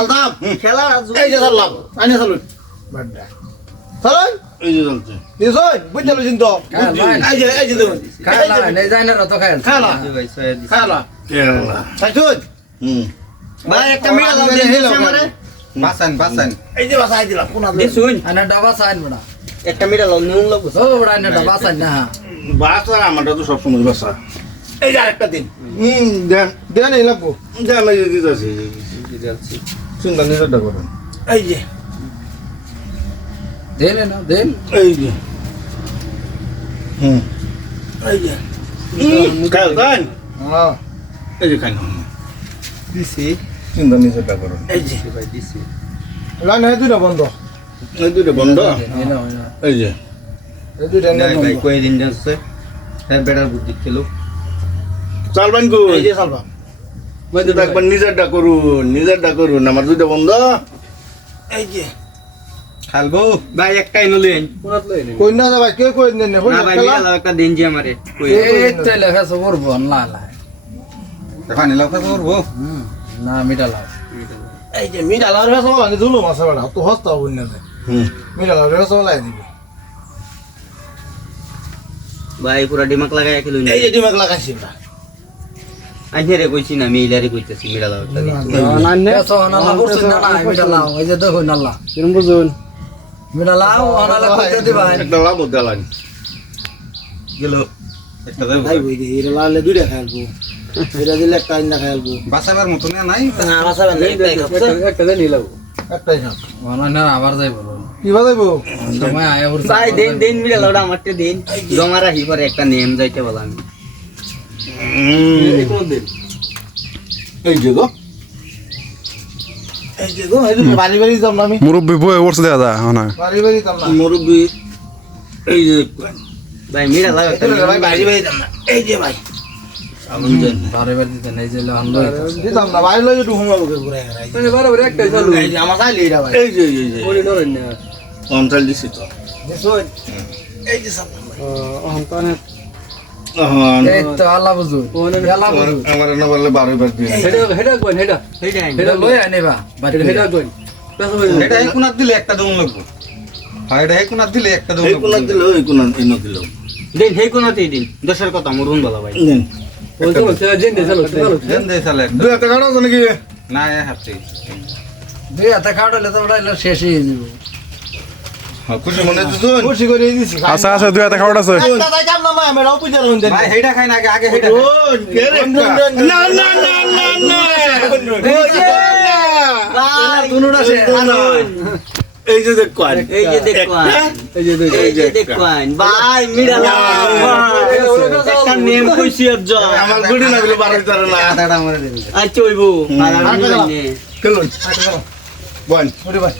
চালতাম খেলা এই যে চাললাম আইনে চালুন বাড্ডা চালুন এই যে চলছে দিছুন বুঝতে পারছেন তো এই যে এই যে দেখুন খায় না যায় না খায় খালা খালা কেলা চাইছুন হুম ভাই একটা দাও আমারে বাসান বাসান এই যে বাসায় দিলাম কোন দিছুন আনে ডবা সাইন বড়া একটা মিড়া দাও নুন লাগবো ও বড়া আনে ডবা সাইন না হ্যাঁ বাসা আমারটা তো সবসময় বাসা এই যে আরেকটা দিন হুম দেন দেন এই লাগবো দেন এই যে দিতেছি চিন্তা নিজেরটা করেন। এই যে। দেন না দেন। এই যে। হুম। এই যে। খাই দেন। হ্যাঁ। এই যে খাই দিছি। চিন্তা নিজেরটা করেন। এই যে। ভাই দিছি। লাইন হয় দুইটা বন্ধ। এই দুটো বন্ধ। এই এই এই যে। এই দুইটা ভাই কই দিন যাচ্ছে? হ্যাঁ বেটার বুদ্ধি খেলো চালবেন কো এই যে চালবাম একবার নিজেরটা করুন নিজেরটা করুন আমার দুটো বন্ধ। এই যে। খালবো? ভাই একটাই নলেন। কই না যাবে কে কই নেন না ভাই দাও একটা দিন জি আমারে। কই? এই তো লেখা সব ওর বন লা লা পানি লাফা করব। না মিটা লাও। এই যে মিডা লার ভেসা বলা নি দুলু মাছ বড়া তো হস্তা হই না হুম। মিডা লার ভেসা বলা দিবে ভাই পুরা দিমাগ লাগাই খেলো এই যে দিমাগ লাগাইছি না আইনে রে কইছি না আমি কইতেছি দাও পেছো না লা বসে না। না লাও এই যে দেখো না লা কিরম বুঝুন? মিটা লাও কইতে দিবা একটা লাভ দেলান গেল একটা দেবো। ভাই বই দে লালে দুইটা খাইলবো এটা দিলে একটা আইনা খাইলবো বাসাবার মতো না নাই? না বাসাবেন না একটাই খাচ্ছে নিলাও একটাই খাক ওনা না আবার যাই বলো কি সময় আয়া দিন দিন মিড়া আমারতে দিন। জমা রাখি পরে একটা নেম যাইতে বলা আমি। এই যে গো এই যে গো এই যে বাড়ি বাড়ি যাম আমি মুরব্বী বয়ে পড়ছে দেখা যায় না বাড়ি বাড়ি যাম না মুরব্বী এই যে ভাই এই যে ভাই বাড়ি বাড়ি যাম না এই যে ভাই অঞ্চল দিছি তো এই যে আল্লাহ বুঝু আল্লাহ বুঝু আমার না বললে বার দিয়ে। লই আনিবা দিলে একটা দম লাগবো। হয় দিলে একটা দম কোনা দিল কোনা এই দিল দিন সেই কোনাতেই দিন। দশের কথা মরুন বলা ভাই। দেন। দেন দে চালে দুই হাতে কাটা নাকি? না এ হাতে। দুই হাতে কাটলে তো ওটা এলো শেষ হয়ে যাবে। খুশি মনে দিছুন খুশি করে দিছি আছে আছে দুই হাতে খাওয়াটা আছে। একটা তাই কাম না মা আমরা উপজা রুন দেন। ভাই হেডা খাই না আগে আগে কে রে না না না না না দুনুটা শেষ এই যে দেখ কোন এই যে দেখুন এই যে দেখুন ভাই মিড়া একটা নেম কইছি আর যা আমার গুড়ি না বলে তার না। আদাটা আমারে দেন। আচ্ছা হইবো আর আমি জানি বল ওরে ভাই